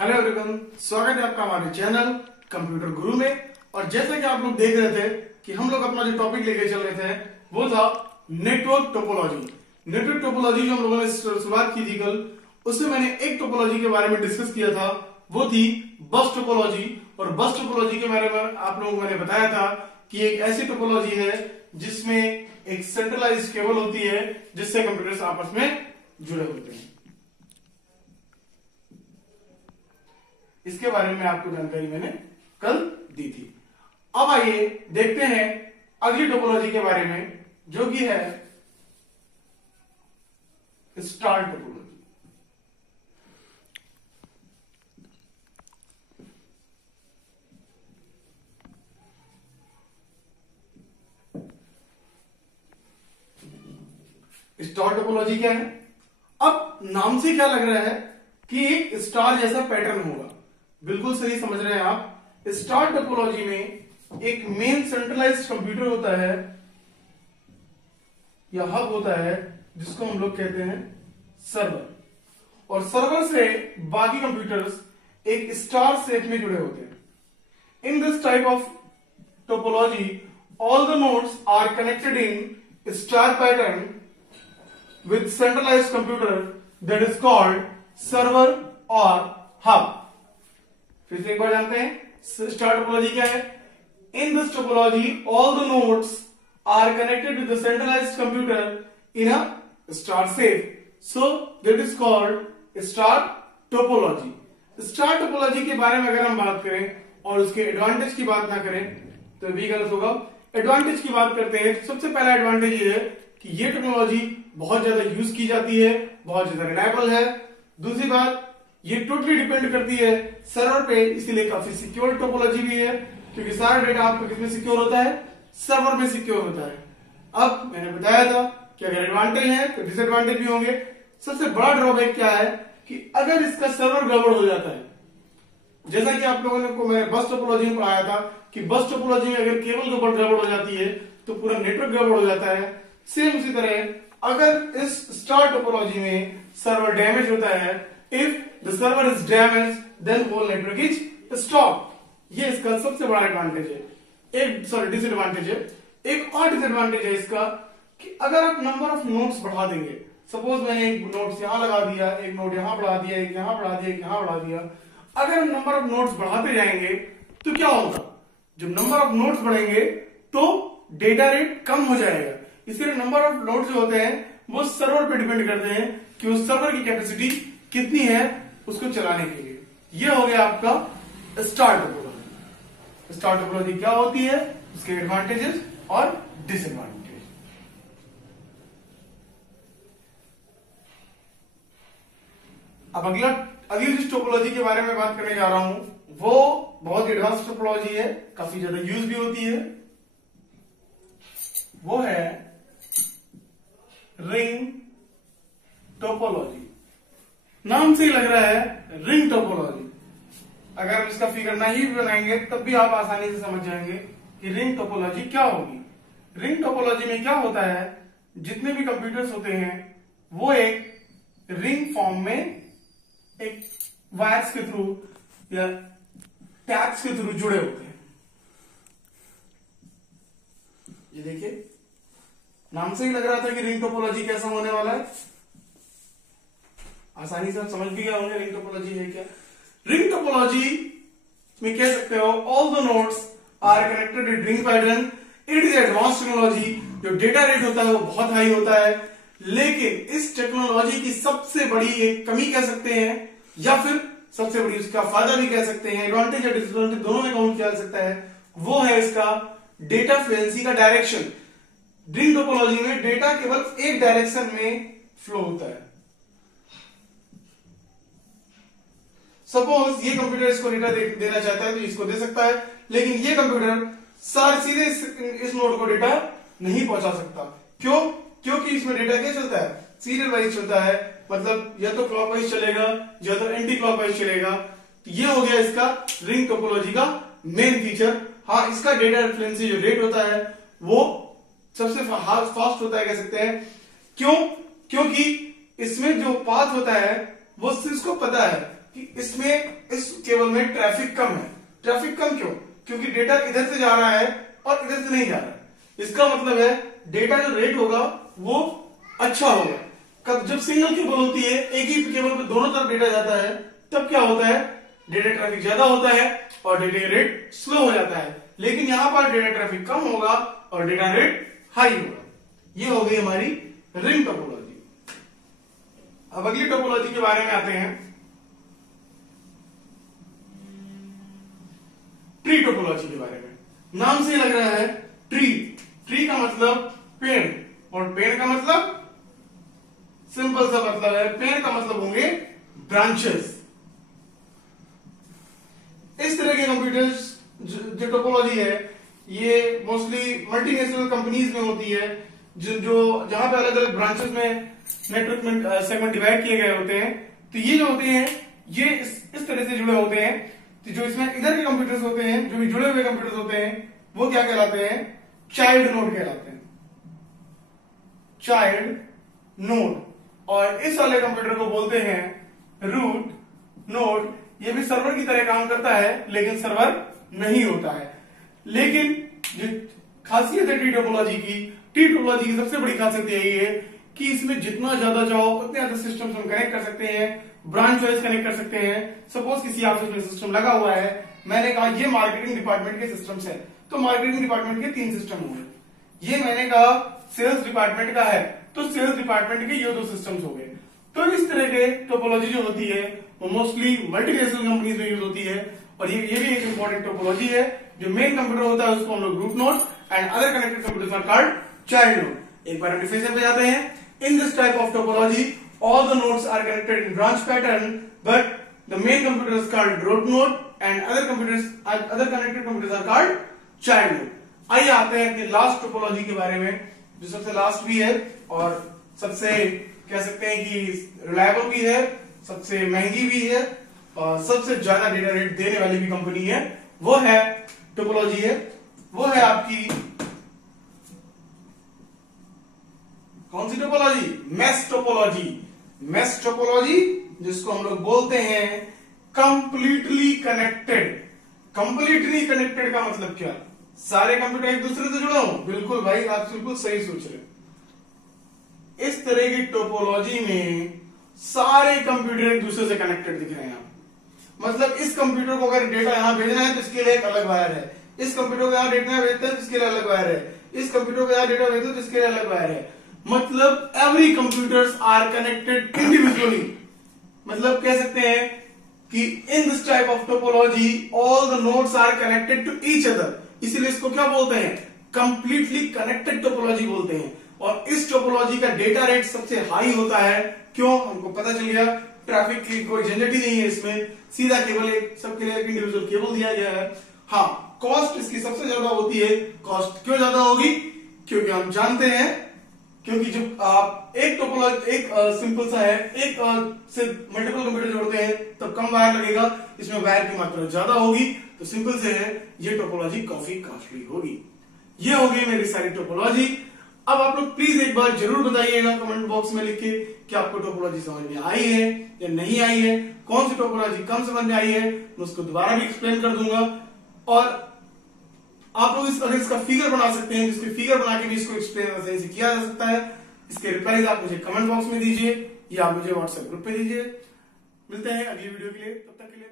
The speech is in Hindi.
हेलो एवरीवन, स्वागत है आपका हमारे चैनल कंप्यूटर गुरु में। और जैसा कि आप लोग देख रहे थे कि हम लोग अपना जो टॉपिक लेके चल रहे थे वो था नेटवर्क टोपोलॉजी। नेटवर्क टोपोलॉजी जो हम लोगों ने शुरुआत की थी कल, उसमें मैंने एक टोपोलॉजी के बारे में डिस्कस किया था, वो थी बस टोपोलॉजी। और बस टोपोलॉजी के बारे में आप लोगों को मैंने बताया था कि एक ऐसी टोपोलॉजी है जिसमें एक सेंट्रलाइज्ड केबल होती है जिससे कंप्यूटर्स आपस में जुड़े होते हैं। इसके बारे में आपको जानकारी मैंने कल दी थी। अब आइए देखते हैं अगली टोपोलॉजी के बारे में, जो कि है स्टार टोपोलॉजी। स्टार टोपोलॉजी क्या है? अब नाम से क्या लग रहा है कि एक स्टार जैसा पैटर्न होगा। बिल्कुल सही समझ रहे हैं आप। स्टार टोपोलॉजी में एक मेन सेंट्रलाइज्ड कंप्यूटर होता है या हब होता है जिसको हम लोग कहते हैं सर्वर, और सर्वर से बाकी कंप्यूटर्स एक स्टार शेप में जुड़े होते हैं। In this type of topology all the nodes are connected in star pattern with centralized computer that is called server or hub। फिर से एक बार जानते हैं स्टार टोपोलॉजी क्या है। In this topology all the nodes are connected with the centralized computer in a star shape, so that is called star topology। Star topology के बारे में अगर हम बात करें और उसके एडवांटेज की बात ना करें तो भी गलत होगा। एडवांटेज की बात करते हैं तो सबसे पहला एडवांटेज ये है कि ये टेक्नोलॉजी बहुत ज्यादा यूज की जाती है, बहुत ज्यादा रिलायबल है। दूसरी बात, ये टोटली डिपेंड करती है सर्वर पे, इसीलिए काफी सिक्योर टोपोलॉजी भी है, क्योंकि सारा डेटा आपका किसमें सिक्योर होता है? सर्वर में सिक्योर होता है। अब मैंने बताया था कि अगर एडवांटेज है तो डिसएडवांटेज भी होंगे। सबसे बड़ा ड्रॉबैक क्या है कि अगर इसका सर्वर गड़बड़ हो जाता है, जैसा कि आप लोगों को मैंने बस टोपोलॉजी में पढ़ाया था कि बस टोपोलॉजी में अगर केबल गड़बड़ हो जाती है तो पूरा नेटवर्क गड़बड़ हो जाता है। सेम उसी तरह अगर इस स्टार टोपोलॉजी में सर्वर डैमेज होता है, if the server is damage then whole network is stop. ये इसका सबसे बड़ा एडवांटेज है। डिसएडवांटेज है। एक और डिसएडवांटेज है इसका कि अगर आप नंबर ऑफ नोड्स बढ़ा देंगे, सपोज मैंने एक नोड्स यहां लगा दिया, एक नोड यहां बढ़ा दिया, एक यहां बढ़ा दिया, एक यहां बढ़ा दिया, अगर हम नंबर ऑफ नोड्स बढ़ाते जाएंगे तो क्या होगा? जब नंबर ऑफ नोड्स बढ़ेंगे तो डेटा रेट कम हो जाएगा। इसलिए नंबर ऑफ नोड्स जो होते हैं वो सर्वर पे डिपेंड करते हैं कि उस सर्वर की कैपेसिटी कितनी है उसको चलाने के लिए। ये हो गया आपका स्टार टोपोलॉजी। स्टार टोपोलॉजी क्या होती है, उसके एडवांटेजेस और डिसएडवांटेज। अब अगली जिस टोपोलॉजी के बारे में बात करने जा रहा हूं वो बहुत एडवांस टोपोलॉजी है, काफी ज्यादा यूज भी होती है। वो है रिंग टोपोलॉजी। नाम से ही लग रहा है रिंग टोपोलॉजी। अगर हम इसका फिगर नहीं भी बनाएंगे तब भी आप आसानी से समझ जाएंगे कि रिंग टोपोलॉजी क्या होगी। रिंग टोपोलॉजी में क्या होता है, जितने भी कंप्यूटर्स होते हैं वो एक रिंग फॉर्म में एक वायर्स के थ्रू या टैग्स के थ्रू जुड़े होते हैं। ये देखिए, नाम से ही लग रहा था कि रिंग टोपोलॉजी कैसा होने वाला है। आसानी से आप समझ भी गए होंगे रिंग टोपोलॉजी है क्या। रिंग टोपोलॉजी में कह सकते हो all the nodes are connected in ring pattern. It is advance technology. जो डेटा रेट होता है वो बहुत हाई होता है, लेकिन इस टेक्नोलॉजी की सबसे बड़ी एक कमी कह सकते हैं या फिर सबसे बड़ी उसका फायदा भी कह सकते हैं, एडवांटेज या डिसएडवांटेज दोनों में काउंट किया जा सकता है, वो है इसका डेटा फ्लुएंसी का डायरेक्शन। रिंग टोपोलॉजी में डेटा केवल एक डायरेक्शन में फ्लो होता है। सपोज ये कंप्यूटर इसको डेटा देना चाहता है तो इसको दे सकता है, लेकिन ये कंप्यूटर सीधे इस नोड को डेटा नहीं पहुंचा सकता। क्यों? क्योंकि इसमें डेटा क्या चलता है? सीरियल वाइज चलता है, मतलब या तो क्लॉकवाइज चलेगा या तो एंटी क्लॉकवाइज चलेगा। तो ये हो गया इसका रिंग टोपोलॉजी का मेन फीचर। हाँ, इसका डेटा फ्लुएंसी जो रेट होता है वो सबसे फास्ट होता है कह सकते हैं। क्यों? क्योंकि इसमें जो पाथ होता है वो इसको पता है कि इसमें इस केबल में ट्रैफिक कम है। ट्रैफिक कम क्यों? क्योंकि डेटा इधर से जा रहा है और इधर से नहीं जा रहा है। इसका मतलब है डेटा जो रेट होगा वो अच्छा होगा। कब जब सिंगल केबल होती है, एक ही केबल पे दोनों तरफ डेटा जाता है, तब क्या होता है, डेटा ट्रैफिक ज्यादा होता है और डेटा रेट स्लो हो जाता है। लेकिन यहां पर डेटा ट्रैफिक कम होगा और डेटा रेट हाई होगा। ये हो गई हमारी रिंग टोपोलॉजी। अब अगली टोपोलॉजी के बारे में आते हैं, ट्री टोपोलॉजी के बारे में। नाम से लग रहा है ट्री। ट्री का मतलब पेड़ और पेड़ का मतलब सिंपल सा मतलब है, पेड़ का मतलब होंगे ब्रांचेस। इस तरह के कंप्यूटर्स जो टोपोलॉजी है ये मोस्टली मल्टीनेशनल कंपनीज में होती है, जो जहां पे अलग अलग ब्रांचेस में नेटवर्क में सेगमेंट डिवाइड किए गए होते हैं। तो ये जो होते हैं ये इस तरह से जुड़े होते हैं। तो जो इसमें इधर के कंप्यूटर्स होते हैं, जो भी जुड़े हुए कंप्यूटर्स होते हैं, वो क्या कहलाते हैं, चाइल्ड नोड कहलाते हैं, चाइल्ड नोड। और इस वाले कंप्यूटर को बोलते हैं रूट नोड। ये भी सर्वर की तरह काम करता है लेकिन सर्वर नहीं होता है। लेकिन जो खासियत है टी टोपोलॉजी की सबसे बड़ी खासियत यही है कि इसमें जितना ज्यादा चाहो उतने ज्यादा सिस्टम हम कनेक्ट कर सकते हैं, ब्रांच वाइज कनेक्ट कर सकते हैं। सपोज किसी ऑफिस में सिस्टम लगा हुआ है, मैंने कहा ये मार्केटिंग डिपार्टमेंट के सिस्टम्स है, तो मार्केटिंग डिपार्टमेंट के 3 सिस्टम होंगे। ये मैंने कहा सेल्स डिपार्टमेंट का है, तो सेल्स डिपार्टमेंट के ये 2 सिस्टम्स हो गए। तो इस तरह के टोपोलॉजी जो होती है वो मोस्टली मल्टीनेशनल कंपनीज में यूज होती है। और ये भी एक इंपॉर्टेंट टोपोलॉजी है। जो मेन कंप्यूटर होता है उसको हम लोग root node and other connected computers are called child node. एक बार डिफिनेशन पे जाते हैं। In this type of topology all the nodes are connected in branch pattern, but the main computer is called root node and other connected computers are called child node. आइए आते हैं अपनी लास्ट टोपोलॉजी के बारे में, जो सबसे लास्ट भी है और सबसे कह सकते हैं कि रिलायबल भी है, सबसे महंगी भी है और सबसे ज्यादा डेटा रेट देने वाली भी कंपनी है। वो है टोपोलॉजी है, वो है आपकी कौन सी topology, mesh topology. Mesh topology जिसको हम लोग बोलते हैं कंप्लीटली कनेक्टेड। कंप्लीटली कनेक्टेड का मतलब क्या, सारे कंप्यूटर एक दूसरे से जुड़े हो? बिल्कुल भाई, आप बिल्कुल सही सोच रहे हो। इस तरह की टोपोलॉजी में सारे कंप्यूटर एक दूसरे से कनेक्टेड दिख रहे हैं। मतलब इस कंप्यूटर को अगर डेटा यहां भेजना है तो इसके लिए एक अलग वायर है, इस कंप्यूटर को यहां डेटा भेजना है तो इसके लिए अलग वायर है, इस कंप्यूटर को यहां डेटा भेजना है तो इसके लिए अलग वायर है। मतलब every computers are connected individually. मतलब कह सकते हैं कि in this type of topology all the nodes are connected to each other, इसीलिए इसको क्या बोलते हैं, कंप्लीटली कनेक्टेड टोपोलॉजी बोलते हैं। और इस टोपोलॉजी का डेटा रेट सबसे हाई होता है। क्यों, हमको पता चल गया, ट्रैफिक की कोई झंझट ही नहीं है इसमें, सीधा केवल एक सबके लिए एक इंडिविजुअल केबल दिया गया है। हाँ, कॉस्ट इसकी सबसे ज्यादा होती है। कॉस्ट क्यों ज्यादा होगी, क्योंकि हम जानते हैं, क्योंकि जब आप एक टोपोलॉजी एक सिंपल सा है, एक से मल्टीपल कंप्यूटर जोड़ते हैं तब कम वायर लगेगा, इसमें वायर की मात्रा ज्यादा होगी, तो सिंपल से है ये टोपोलॉजी काफी कॉस्टली होगी। ये होगी मेरी सारी टोपोलॉजी। अब आप लोग प्लीज एक बार जरूर बताइएगा कमेंट बॉक्स में लिख के कि आपको टोपोलॉजी समझ में आई है या नहीं आई है, कौन सी टोपोलॉजी कम समझ में आई है, मैं उसको दोबारा भी एक्सप्लेन कर दूंगा। और आप लोग इसका फिगर बना सकते हैं, जिसके फिगर बना के भी इसको एक्सप्लेन आसानी से किया जा सकता है। इसके रिप्लाईज आप मुझे कमेंट बॉक्स में दीजिए या आप मुझे व्हाट्सएप ग्रुप पे दीजिए। मिलते हैं अगली वीडियो के लिए, तब तक के लिए